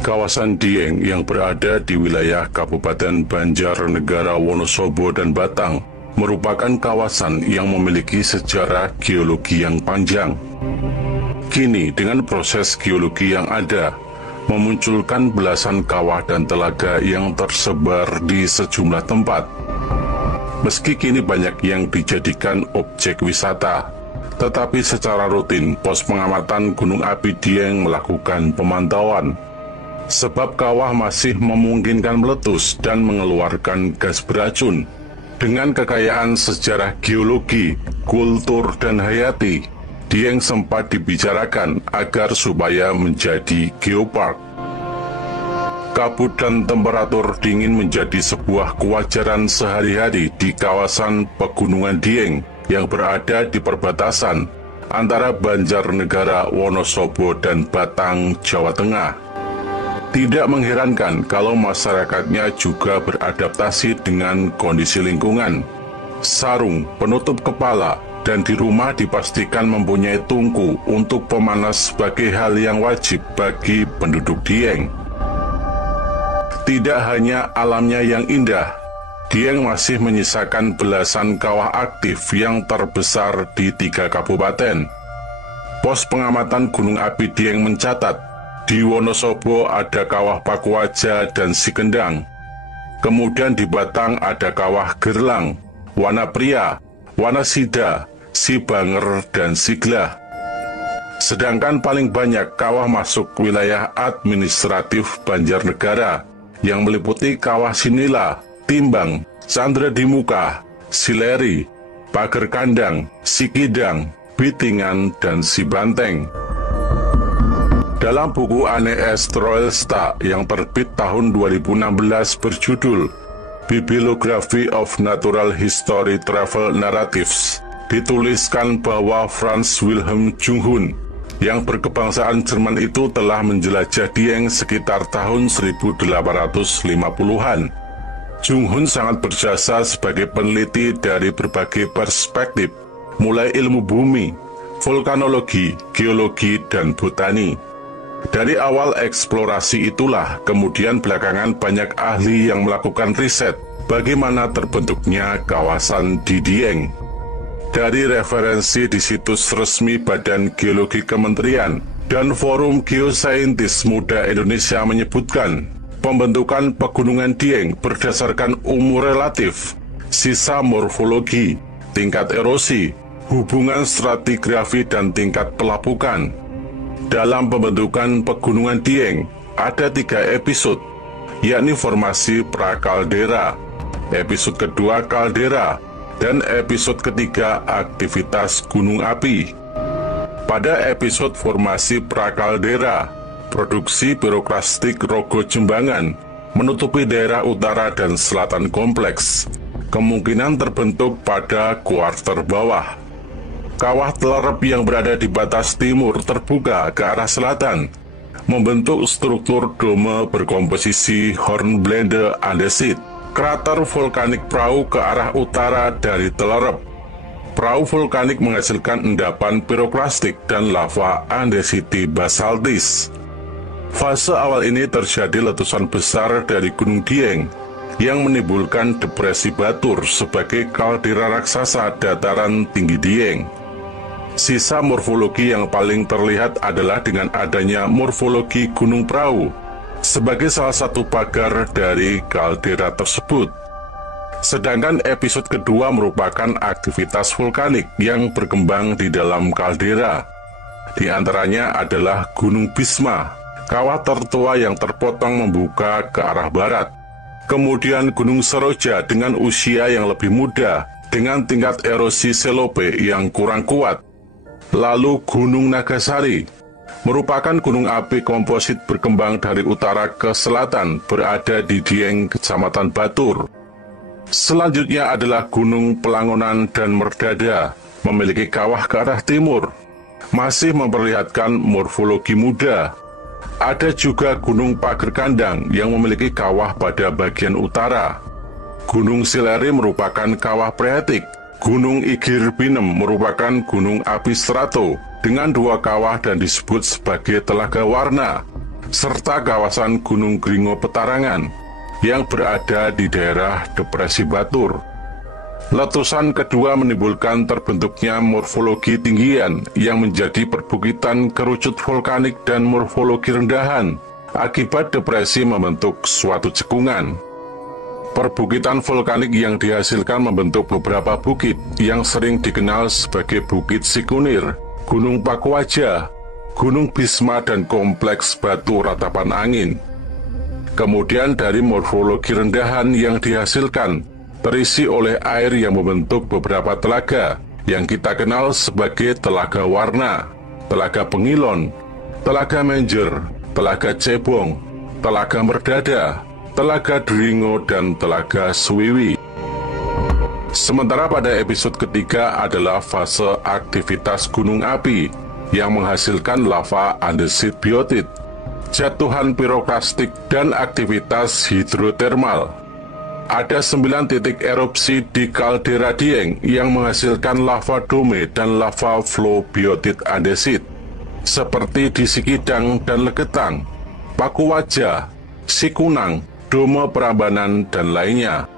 Kawasan Dieng yang berada di wilayah Kabupaten Banjarnegara, Wonosobo, dan Batang merupakan kawasan yang memiliki sejarah geologi yang panjang. Kini, dengan proses geologi yang ada, memunculkan belasan kawah dan telaga yang tersebar di sejumlah tempat. Meski kini banyak yang dijadikan objek wisata, tetapi secara rutin pos pengamatan Gunung Api Dieng melakukan pemantauan. Sebab kawah masih memungkinkan meletus dan mengeluarkan gas beracun. Dengan kekayaan sejarah geologi, kultur, dan hayati, Dieng sempat dibicarakan agar supaya menjadi geopark. Kabut dan temperatur dingin menjadi sebuah kewajaran sehari-hari di kawasan Pegunungan Dieng yang berada di perbatasan antara Banjarnegara, Wonosobo, dan Batang, Jawa Tengah. Tidak mengherankan kalau masyarakatnya juga beradaptasi dengan kondisi lingkungan. Sarung, penutup kepala, dan di rumah dipastikan mempunyai tungku untuk pemanas sebagai hal yang wajib bagi penduduk Dieng. Tidak hanya alamnya yang indah, Dieng masih menyisakan belasan kawah aktif yang terbesar di 3 kabupaten. Pos pengamatan Gunung Api Dieng mencatat, di Wonosobo ada kawah Pakuaja dan Sikendang. Kemudian di Batang ada kawah Gerlang, Wanapria, Wanasida, Sibanger, dan Siglah. Sedangkan paling banyak kawah masuk wilayah administratif Banjarnegara yang meliputi kawah Sinila, Timbang, Candra di Muka, Sileri, Pager Kandang, Sikidang, Bitingan, dan Sibanteng. Dalam buku Anne S. Troelsta yang terbit tahun 2016 berjudul Bibliography of Natural History Travel Narratives, dituliskan bahwa Franz Wilhelm Junghun yang berkebangsaan Jerman itu telah menjelajah Dieng sekitar tahun 1850-an. Junghun sangat berjasa sebagai peneliti dari berbagai perspektif, mulai ilmu bumi, vulkanologi, geologi, dan botani. Dari awal eksplorasi itulah kemudian belakangan banyak ahli yang melakukan riset bagaimana terbentuknya kawasan di Dieng. Dari referensi di situs resmi Badan Geologi Kementerian dan Forum Geosaintis Muda Indonesia menyebutkan pembentukan Pegunungan Dieng berdasarkan umur relatif, sisa morfologi, tingkat erosi, hubungan stratigrafi, dan tingkat pelapukan. Dalam pembentukan Pegunungan Dieng, ada 3 episode, yakni formasi prakaldera, episode kedua kaldera, dan episode ketiga aktivitas gunung api. Pada episode formasi prakaldera, produksi piroklastik Rogo Jembangan menutupi daerah utara dan selatan kompleks, kemungkinan terbentuk pada kuarter bawah. Kawah Telerep yang berada di batas timur terbuka ke arah selatan, membentuk struktur dome berkomposisi Hornblende andesit. Krater vulkanik Prau ke arah utara dari Telerep. Prau vulkanik menghasilkan endapan piroklastik dan lava andesiti basaltis. Fase awal ini terjadi letusan besar dari Gunung Dieng yang menimbulkan depresi Batur sebagai kaldera raksasa dataran tinggi Dieng. Sisa morfologi yang paling terlihat adalah dengan adanya morfologi Gunung Prau sebagai salah satu pagar dari kaldera tersebut. Sedangkan episode kedua merupakan aktivitas vulkanik yang berkembang di dalam kaldera. Di antaranya adalah Gunung Bisma, kawah tertua yang terpotong membuka ke arah barat. Kemudian Gunung Seroja dengan usia yang lebih muda, dengan tingkat erosi selope yang kurang kuat. Lalu Gunung Nagasari, merupakan gunung api komposit berkembang dari utara ke selatan, berada di Dieng, Kecamatan Batur. Selanjutnya adalah Gunung Pelangonan dan Merdada, memiliki kawah ke arah timur, masih memperlihatkan morfologi muda. Ada juga Gunung Pager Kandang yang memiliki kawah pada bagian utara. Gunung Sileri merupakan kawah freatik. Gunung Igir Binem merupakan gunung api strato dengan 2 kawah dan disebut sebagai telaga warna. serta kawasan Gunung Gringo Petarangan yang berada di daerah Depresi Batur. Letusan kedua menimbulkan terbentuknya morfologi tinggian yang menjadi perbukitan kerucut vulkanik dan morfologi rendahan akibat depresi membentuk suatu cekungan. Perbukitan vulkanik yang dihasilkan membentuk beberapa bukit yang sering dikenal sebagai Bukit Sikunir, Gunung Pakuaja, Gunung Bisma, dan Kompleks Batu Ratapan Angin. Kemudian dari morfologi rendahan yang dihasilkan terisi oleh air yang membentuk beberapa telaga yang kita kenal sebagai Telaga Warna, Telaga Pengilon, Telaga Menjer, Telaga Cebong, Telaga Merdada, Telaga Dringo, dan Telaga Suwiwi. Sementara pada episode ketiga adalah fase aktivitas gunung api yang menghasilkan lava andesit biotit, jatuhan piroklastik, dan aktivitas hidrotermal. Ada 9 titik erupsi di kaldera Dieng yang menghasilkan lava dome dan lava flow biotit andesit, seperti di Sikidang dan Legetang, Pakuwaja, Sikunang, Domo Prambanan, dan lainnya.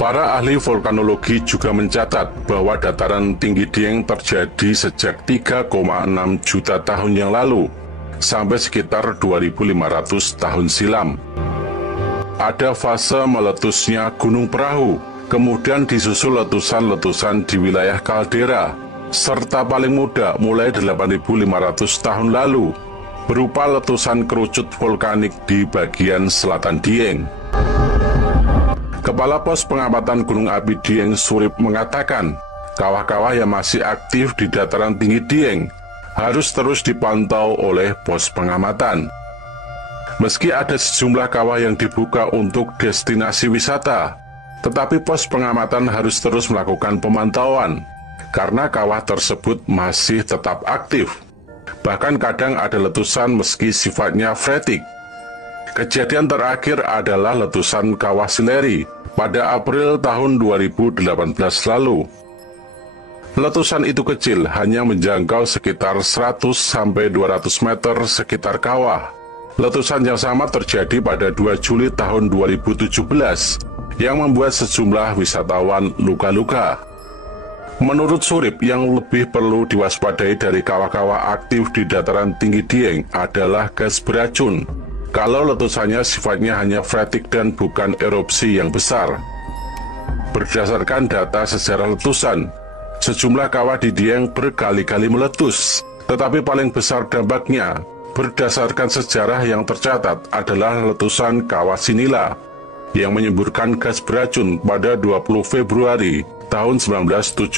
Para ahli vulkanologi juga mencatat bahwa dataran tinggi Dieng terjadi sejak 3,6 juta tahun yang lalu, sampai sekitar 2.500 tahun silam. Ada fase meletusnya Gunung Perahu, kemudian disusul letusan-letusan di wilayah kaldera, serta paling muda mulai 8.500 tahun lalu, berupa letusan kerucut vulkanik di bagian selatan Dieng. Kepala Pos Pengamatan Gunung Api Dieng Surip mengatakan, kawah-kawah yang masih aktif di dataran tinggi Dieng harus terus dipantau oleh pos pengamatan. Meski ada sejumlah kawah yang dibuka untuk destinasi wisata, tetapi pos pengamatan harus terus melakukan pemantauan, karena kawah tersebut masih tetap aktif. Bahkan kadang ada letusan meski sifatnya freatik. Kejadian terakhir adalah letusan Kawah Sileri pada April tahun 2018 lalu. Letusan itu kecil, hanya menjangkau sekitar 100-200 meter sekitar kawah. Letusan yang sama terjadi pada 2 Juli tahun 2017 yang membuat sejumlah wisatawan luka-luka. Menurut Surip, yang lebih perlu diwaspadai dari kawah-kawah aktif di dataran tinggi Dieng adalah gas beracun. Kalau letusannya sifatnya hanya freatik dan bukan erupsi yang besar. Berdasarkan data sejarah letusan, sejumlah kawah di Dieng berkali-kali meletus, tetapi paling besar dampaknya berdasarkan sejarah yang tercatat adalah letusan Kawah Sinila yang menyemburkan gas beracun pada 20 Februari tahun 1979.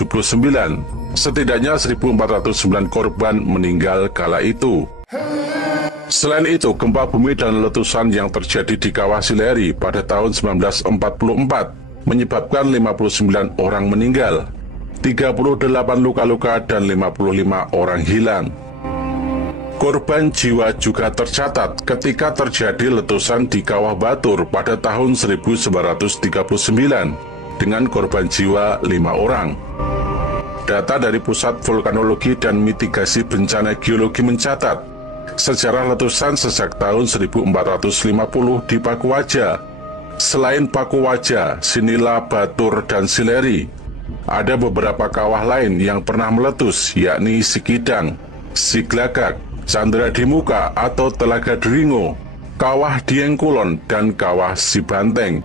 Setidaknya 1.409 korban meninggal kala itu. Selain itu, gempa bumi dan letusan yang terjadi di Kawah Sileri pada tahun 1944 menyebabkan 59 orang meninggal, 38 luka-luka, dan 55 orang hilang. Korban jiwa juga tercatat ketika terjadi letusan di Kawah Batur pada tahun 1939 dengan korban jiwa 5 orang. Data dari Pusat Vulkanologi dan Mitigasi Bencana Geologi mencatat sejarah letusan sejak tahun 1450 di Pakuwaja. Selain Pakuwaja, Sinila, Batur, dan Sileri, ada beberapa kawah lain yang pernah meletus, yakni Sikidang, Siglagak, Candra di Muka atau Telaga Dringo, Kawah Dieng Kulon, dan Kawah Sibanteng.